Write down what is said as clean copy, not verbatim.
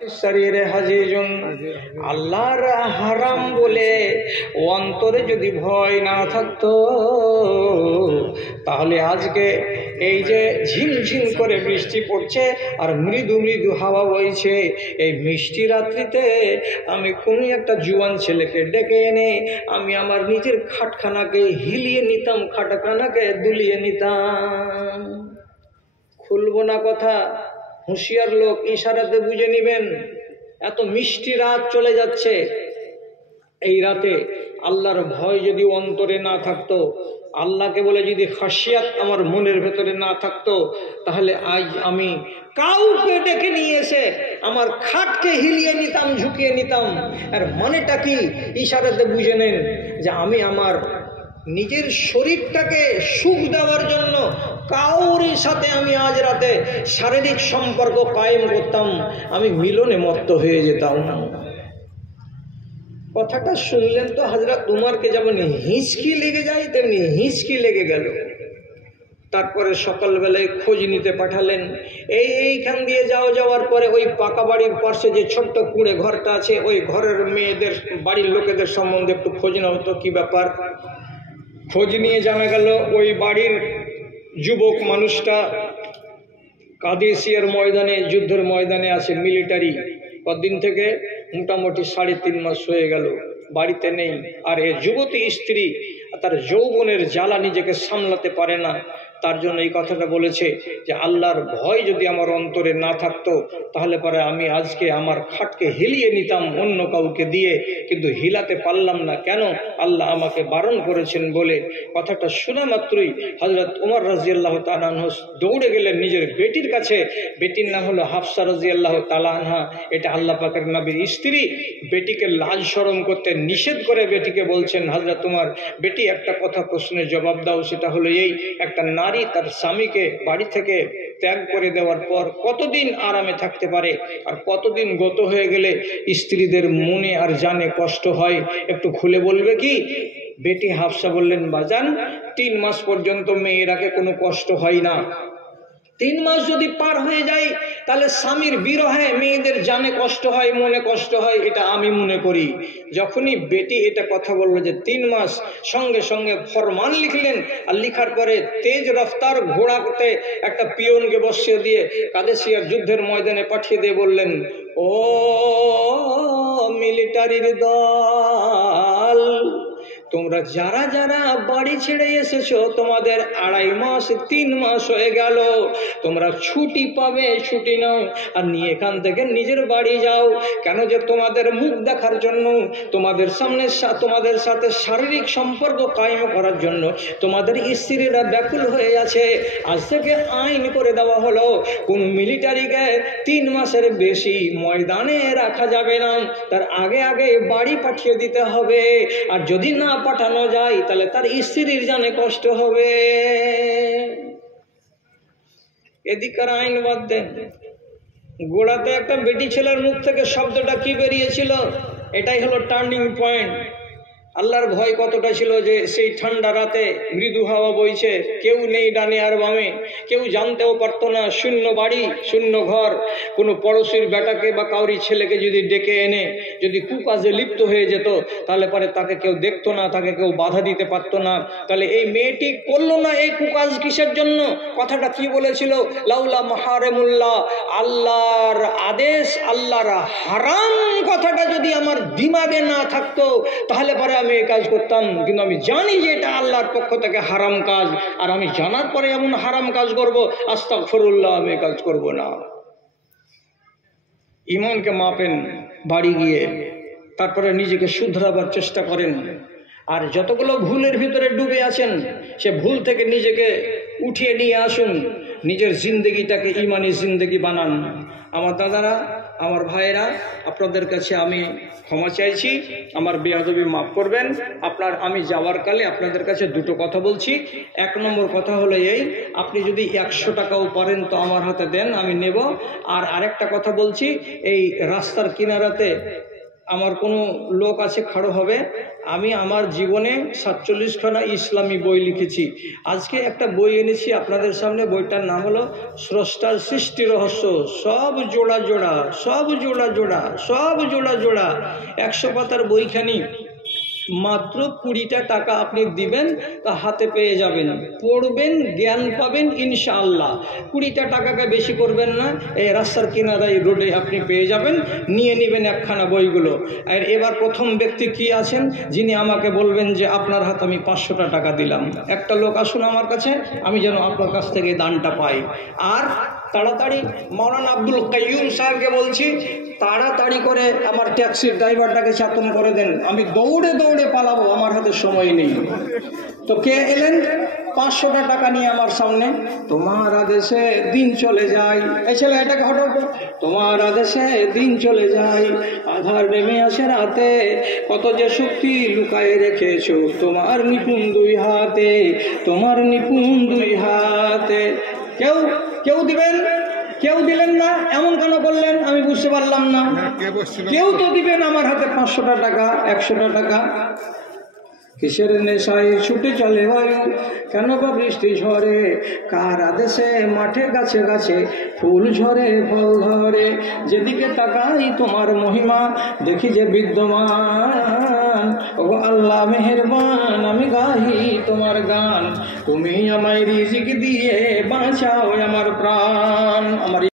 শরীরে হাজিজুন, আল্লাহর হারাম বলে অন্তরে যদি ভয় না থাকতো তাহলে আজকে এই যে ঝিমঝিম করে বৃষ্টি পড়ছে আর মৃদু মৃদু হাওয়া বইছে, এই মিষ্টি রাত্রিতে আমি কোনো একটা জুয়ান ছেলেকে ডেকে এনে আমি আমার নিজের খাটখানাকে হিলিয়ে নিতাম, খাটখানাকে দুলিয়ে নিতাম। খুলবো না কথা, হুঁশিয়ার লোক ইশারাতে বুঝে নেবেন। এত মিষ্টি রাত চলে যাচ্ছে, এই রাতে আল্লাহর ভয় যদি অন্তরে না থাকতো, আল্লাহকে বলে যদি খাসিয়াত আমার মনের ভেতরে না থাকতো, তাহলে আজ আমি কাউকে ডেকে নিয়ে এসে আমার খাটকে হিলিয়ে নিতাম, ঝুঁকিয়ে নিতাম। আর মানেটা কি? ইশারাতে বুঝে নেন যে আমি আমার নিজের শরীরটাকে সুখ দেওয়ার জন্য কাউরের সাথে আমি আজ রাতে শারীরিক সম্পর্ক কায়েম করতাম, আমি মিলনে মত্ত হয়ে যেতাম। কথাটা শুনলেন তো হযরত উমরকে যেমন হিঁচকি লেগে যায় তেমনি হিঁচকি লেগে গেল। তারপরে সকালবেলায় খোঁজ নিতে পাঠালেন, এইখান দিয়ে যাওয়ার পরে ওই পাকা বাড়ির পাশে যে ছোট্ট কুঁড়ে ঘরটা আছে, ওই ঘরের মেয়েদের বাড়ির লোকেদের সম্বন্ধে একটু খোঁজ নেওয়া হতো, কি ব্যাপার। খোঁজ নিয়ে জানা গেল ওই বাড়ির যুবক মানুষটা কাদেসিয়ার ময়দানে, যুদ্ধের ময়দানে আছে, মিলিটারি। কদিন থেকে? মোটামুটি 3.5 মাস হয়ে গেল, বাড়িতে নেই। আর এ যুবতী স্ত্রী তার যৌবনের জ্বালা নিজেকে সামলাতে পারে না, তার জন্য এই কথাটা বলেছে যে আল্লাহর ভয় যদি আমার অন্তরে না থাকতো তাহলে পরে আমি আজকে আমার খাটকে হিলিয়ে নিতাম অন্য কাউকে দিয়ে, কিন্তু হিলাতে পারলাম না। কেন? আল্লাহ আমাকে বারণ করেছেন বলে। কথাটা শোনা মাত্রই হযরত উমর রাদিয়াল্লাহু তাআলা আনহু দৌড়ে গেলেন নিজের বেটির কাছে। বেটির নাম হলো হাফসা রাদিয়াল্লাহু তাআলা আনহা, এটা আল্লাহ পাকের নবীর স্ত্রী। বেটিকে লাজ শরম করতে নিষেধ করে বেটিকে বলছেন, হযরত উমর, বেটি একটা কথা প্রশ্নের জবাব দাও, সেটা হলো এই, একটা নারী তার স্বামীকে বাড়ি থেকে ত্যাগ করে দেওয়ার পর কতদিন আরামে থাকতে পারে, আর কতদিন গত হয়ে গেলে স্ত্রীদের মনে আর জানে কষ্ট হয়, একটু খুলে বলবে কি? বেটি হাফসা বললেন, বাজান, 3 মাস পর্যন্ত মেয়েরাকে কোনো কষ্ট হয় না। 3 মাস যদি পার হয়ে যায় তাহলে স্বামীর বিরহে মেয়েদের জানে কষ্ট হয়, মনে কষ্ট হয়, এটা আমি মনে করি। যখনই বেটি এটা কথা বললো যে 3 মাস, সঙ্গে সঙ্গে ফরমান লিখলেন। আর লিখার পরে তেজ রফতার ঘোড়া করতে একটা পিয়নকে বসিয়ে দিয়ে কাদেসিয়ার যুদ্ধের ময়দানে পাঠিয়ে দিয়ে বললেন, ও মিলিটারির দল, তোমরা যারা যারা বাড়ি ছেড়ে এসেছো, তোমাদের 2.5 মাস 3 মাস হয়ে গেল, তোমরা ছুটি পাবে, ছুটি নাও আর নিয়ে এখান থেকে নিজের বাড়ি যাও। কেন? যে তোমাদের মুখ দেখার জন্য, তোমাদের সামনে তোমাদের সাথে শারীরিক সম্পর্ক কায়েম করার জন্য তোমাদের স্ত্রীরা ব্যাকুল হয়ে আছে। আজ থেকে আইন করে দেওয়া হলো, কোন মিলিটারিকে 3 মাসের বেশি ময়দানে রাখা যাবে না, তার আগে আগে বাড়ি পাঠিয়ে দিতে হবে। আর যদি না পাঠানো যায় তাহলে তার স্ত্রীর জানে কষ্ট হবে। এদিকার আইন বাদ দেন, গোড়াতে একটা বেটি ছেলের মুখ থেকে শব্দটা কি বেরিয়েছিল, এটাই হলো টার্নিং পয়েন্ট। আল্লাহর ভয় কতটা ছিল যে সেই ঠান্ডা রাতে মৃদু হাওয়া বইছে, কেউ নেই ডানে আর বামে, কেউ জানতেও পারতো না, শূন্য বাড়ি, শূন্য ঘর। কোনো পড়োশির বেটাকে বা কাউরি ছেলেকে যদি ডেকে এনে যদি কুকাজে লিপ্ত হয়ে যেত তাহলে পরে তাকে কেউ দেখতো না, তাকে কেউ বাধা দিতে পারতো না। তাহলে এই মেয়েটি করলো না এই কুকাজ কিসের জন্য? কথাটা কি বলেছিল? লাউলা মাহারেমুল্লাহ, আল্লাহর আদেশ, আল্লাহর হারাম কথাটা যদি আমার দিমাগে না থাকতো তাহলে পরে আমি এই কাজ করতাম। কিন্তু আমি জানি যে এটা আল্লাহর পক্ষ থেকে হারাম কাজ, আর আমি জানার পরে এমন হারাম কাজ করব, আস্তাগফিরুল্লাহ, আমি কাজ করব না। ইমানকে মাপেন বাড়ি গিয়ে, তারপরে নিজেকে শুধরাবার চেষ্টা করেন। আর যতগুলো ভুলের ভিতরে ডুবে আছেন সে ভুল থেকে নিজেকে উঠিয়ে নিয়ে আসুন, নিজের জিন্দগিটাকে ইমানি জিন্দগি বানান। আমার দাদারা, আমার ভাইয়েরা, আপনাদের কাছে আমি ক্ষমা চাইছি, আমার বেয়াদবি মাফ করবেন। আমি যাওয়ার কালে আপনাদের কাছে 2টো কথা বলছি। 1 নম্বর কথা হলো এই, আপনি যদি 100 টাকাও পারেন তো আমার হাতে দেন, আমি নেব। আর আরেকটা কথা বলছি, এই রাস্তার কিনারাতে আমার কোনো লোক আছে খাড়ো হবে, আমি আমার জীবনে 47খানা ইসলামী বই লিখেছি। আজকে একটা বই এনেছি আপনাদের সামনে, বইটার নাম হলো স্রষ্টার সৃষ্টি রহস্য। সব জোড়া জোড়া, সব জোড়া জোড়া, সব জোড়া জোড়া। 100 পাতার বইখানি মাত্র 20টা টাকা আপনি দিবেন, তা হাতে পেয়ে যাবেন, পড়বেন, জ্ঞান পাবেন ইনশাআল্লাহ। 20টা টাকাকে বেশি করবেন না, এই রাস্তার কিনারায় রোডে আপনি পেয়ে যাবেন, নিয়ে নেবেন একখানা বইগুলো। আর এবার প্রথম ব্যক্তি কি আছেন যিনি আমাকে বলবেন যে আপনার হাতে আমি 500টা টাকা দিলাম, একটা লোক আসুন আমার কাছে, আমি যেন আপনার কাছ থেকে দানটা পাই। আর তাড়াতাড়ি মাওলানা আব্দুল কাইয়ুম সাহেবকে বলছি, তাড়াতাড়ি করে আমার ট্যাক্সির ড্রাইভারটাকে চাতন করে দেন, আমি দৌড়ে দৌড়ে পালাবো, আমার হাতে সময় নেই। তো কে এলেন 500টা টাকা নিয়ে আমার সামনে? তোমার আদেশে দিন চলে যায়, এই ছেলে এটাকে হঠাৎ, তোমার আদেশে দিন চলে যায়, আধার নেমে আসে রাতে, কত যে শক্তি লুকায়ে রেখেছো তোমার নিপুণ দুই হাতে, তোমার নিপুণ দুই হাতে। কেউ দিবেন? কেউ দিলেন না, এমন কেন করলেন আমি বুঝতে পারলাম না। কেউ তো দিবেন আমার হাতে 500টা টাকা, 100টা টাকা। কিসের নেশায় ছুটে চলে বায়ু, কেন বা বৃষ্টি ঝরে, কার আদেশে মাঠে গাছে গাছে ফুল ঝরে ফল ধরে, যেদিকে তাকাই তোমার মহিমা দেখি যে বিদ্যমান, ও আল্লাহ মেহেরবান আমি গাহি তোমার গান, তুমি আমায় রিজিক দিয়ে বাঁচাও আমার প্রাণ। আমার